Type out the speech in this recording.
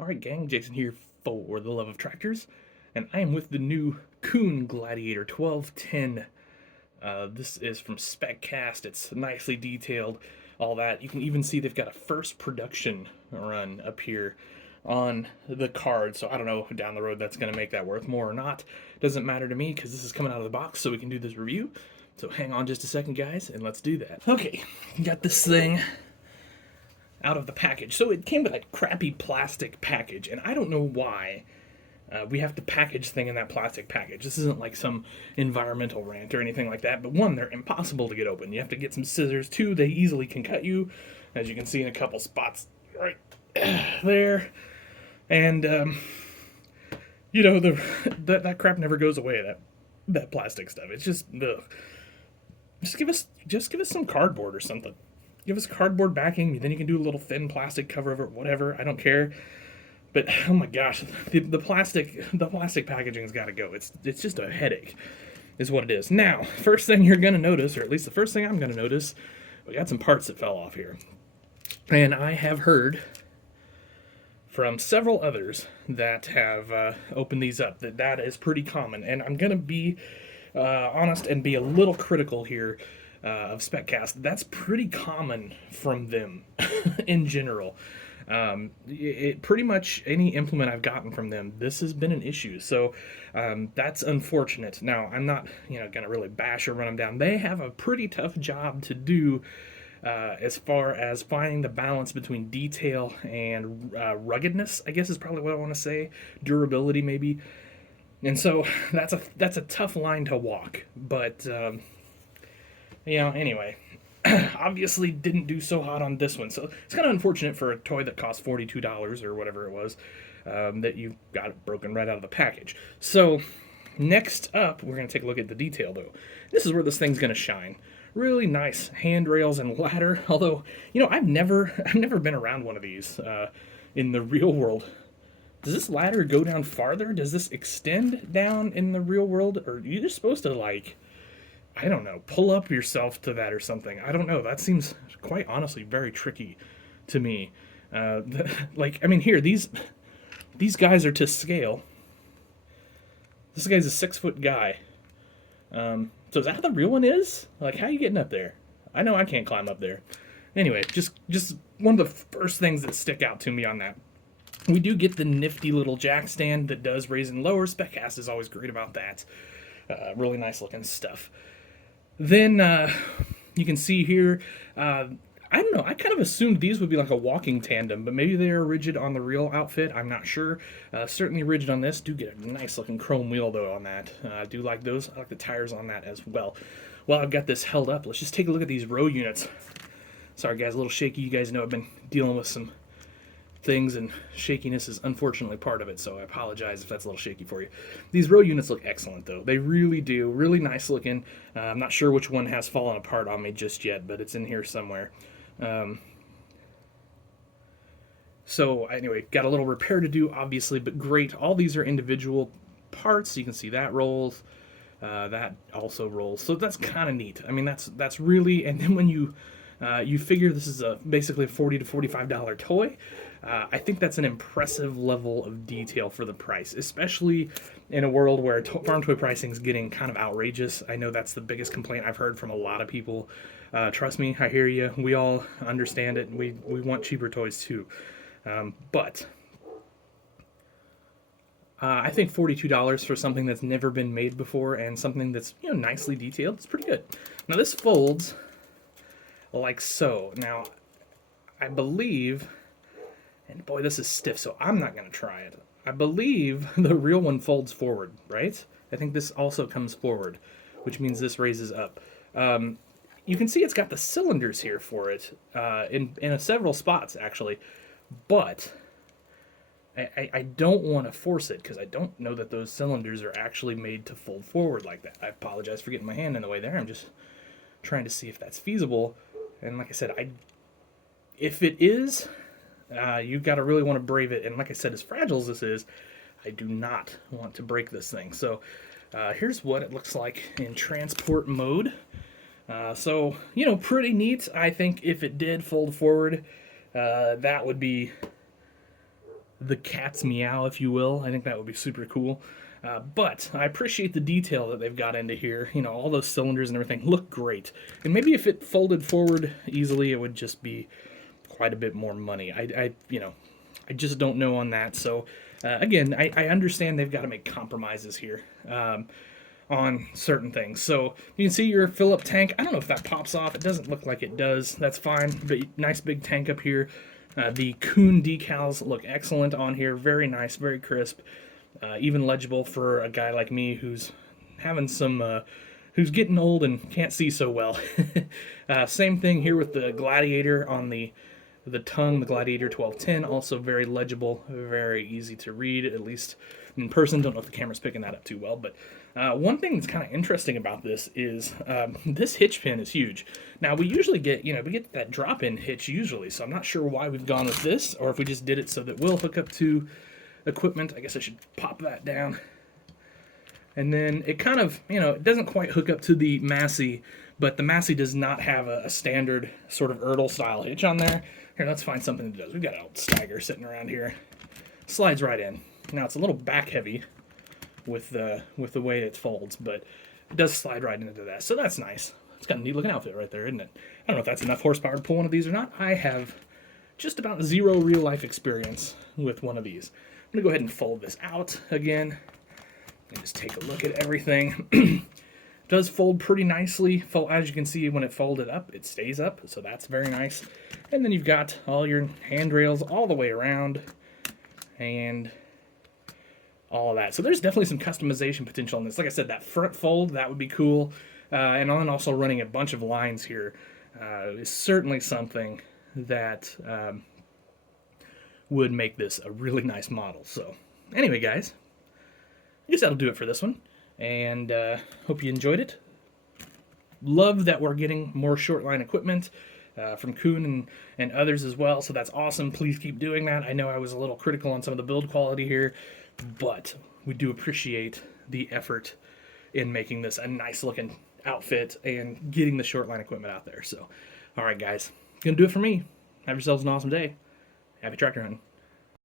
Alright gang, Jason here for the love of tractors, and I am with the new Kuhn Gladiator 1210. This is from SpecCast. It's nicely detailed, all that. You can even see they've got a first production run up here on the card, so I don't know if down the road that's going to make that worth more or not. Doesn't matter to me because this is coming out of the box so we can do this review. So hang on just a second, guys, and let's do that. Okay, got this thing out of the package. So it came with a crappy plastic package, and I don't know why we have to package thing in that plastic package. This isn't like some environmental rant or anything like that, but one, they're impossible to get open. You have to get some scissors. Two, they easily can cut you, as you can see in a couple spots right there. And, that crap never goes away, that plastic stuff. It's just, ugh. Just give us some cardboard or something. Give us cardboard backing, then you can do a little thin plastic cover over it, whatever, I don't care. But oh my gosh, the plastic packaging's got to go. It's just a headache, is what it is. Now, first thing you're gonna notice, or at least the first thing I'm gonna notice, we got some parts that fell off here, and I have heard from several others that have opened these up that is pretty common, and I'm gonna be honest and be a little critical here of SpecCast. That's pretty common from them in general. It pretty much any implement I've gotten from them, this has been an issue. So that's unfortunate. Now, I'm not gonna really bash or run them down. They have a pretty tough job to do as far as finding the balance between detail and ruggedness, I guess is probably what I want to say. Durability, maybe. And so that's a tough line to walk. But anyway, obviously didn't do so hot on this one. So it's kind of unfortunate for a toy that cost $42 or whatever it was, that you got it broken right out of the package. So next up, we're going to take a look at the detail, though. This is where this thing's going to shine. Really nice handrails and ladder. Although, I've never been around one of these in the real world. Does this ladder go down farther? Does this extend down in the real world? Or are you just supposed to, I don't know, pull up yourself to that or something? I don't know. That seems, quite honestly, very tricky to me. Here, these guys are to scale. This guy's a 6-foot guy. So is that how the real one is? How are you getting up there? I know I can't climb up there. Anyway, just one of the first things that stick out to me on that. We do get the nifty little jack stand that does raise and lower. SpecCast is always great about that. Really nice looking stuff. Then you can see here, I don't know, I kind of assumed these would be like a walking tandem, but maybe they are rigid on the real outfit. I'm not sure. Certainly rigid on this. Do get a nice looking chrome wheel though on that. I do like those. I like the tires on that as well. While I've got this held up, let's just take a look at these row units. Sorry guys, a little shaky. You guys know I've been dealing with some things, and shakiness is unfortunately part of it, so I apologize if that's a little shaky for you. These row units look excellent though. They really do. Really nice looking. I'm not sure which one has fallen apart on me just yet, but it's in here somewhere. So anyway, got a little repair to do, obviously, but great. All these are individual parts. You can see that rolls. That also rolls. So that's kind of neat. I mean, that's really, and then when you figure this is basically a $40 to $45 toy, I think that's an impressive level of detail for the price, especially in a world where farm toy pricing is getting kind of outrageous. I know that's the biggest complaint I've heard from a lot of people. Trust me, I hear you. We all understand it. We want cheaper toys too. But I think $42 for something that's never been made before and something that's nicely detailed, it's pretty good. Now this folds like so. Now, I believe, and boy, this is stiff, so I'm not going to try it. I believe the real one folds forward, right? I think this also comes forward, which means this raises up. You can see it's got the cylinders here for it in several spots, actually, but I don't want to force it because I don't know that those cylinders are actually made to fold forward like that. I apologize for getting my hand in the way there. I'm just trying to see if that's feasible. And like I said, if it is, you've got to really want to brave it. And like I said, as fragile as this is, I do not want to break this thing. So here's what it looks like in transport mode. So, pretty neat. I think if it did fold forward, that would be the cat's meow, if you will. I think that would be super cool. But I appreciate the detail that they've got into here. You know, all those cylinders and everything look great. And maybe if it folded forward easily, it would just be quite a bit more money. I just don't know on that. So again, I understand they've got to make compromises here on certain things. So you can see your fill-up tank. I don't know if that pops off. It doesn't look like it does. That's fine. But nice big tank up here. The Kuhn decals look excellent on here. Very nice, very crisp. Even legible for a guy like me who's having some, who's getting old and can't see so well. Same thing here with the Gladiator on the tongue, the Gladiator 1210, also very legible, very easy to read, at least in person. Don't know if the camera's picking that up too well, but one thing that's kind of interesting about this is this hitch pin is huge. Now, we usually get, we get that drop-in hitch usually, so I'm not sure why we've gone with this, or if we just did it so that we'll hook up to equipment. I guess I should pop that down. And then it kind of, it doesn't quite hook up to the Massey, but the Massey does not have a standard sort of Erdl style hitch on there. Here, let's find something that does. We've got an old Steiger sitting around here. Slides right in. Now, it's a little back heavy with the way it folds, but it does slide right into that. So that's nice. It's got a neat looking outfit right there, isn't it? I don't know if that's enough horsepower to pull one of these or not. I have just about zero real life experience with one of these. I'm going to go ahead and fold this out again and just take a look at everything. It does fold pretty nicely. As you can see, when it folded up, it stays up, so that's very nice. And then you've got all your handrails all the way around and all of that. So there's definitely some customization potential in this. Like I said, that front fold, that would be cool. And then also running a bunch of lines here is certainly something that would make this a really nice model. So anyway, guys, I guess that'll do it for this one. And hope you enjoyed it. Love that we're getting more short line equipment from Kuhn and others as well. So that's awesome. Please keep doing that. I know I was a little critical on some of the build quality here, but we do appreciate the effort in making this a nice looking outfit and getting the short line equipment out there. So, all right, guys, gonna do it for me. Have yourselves an awesome day. Happy tractor hunting.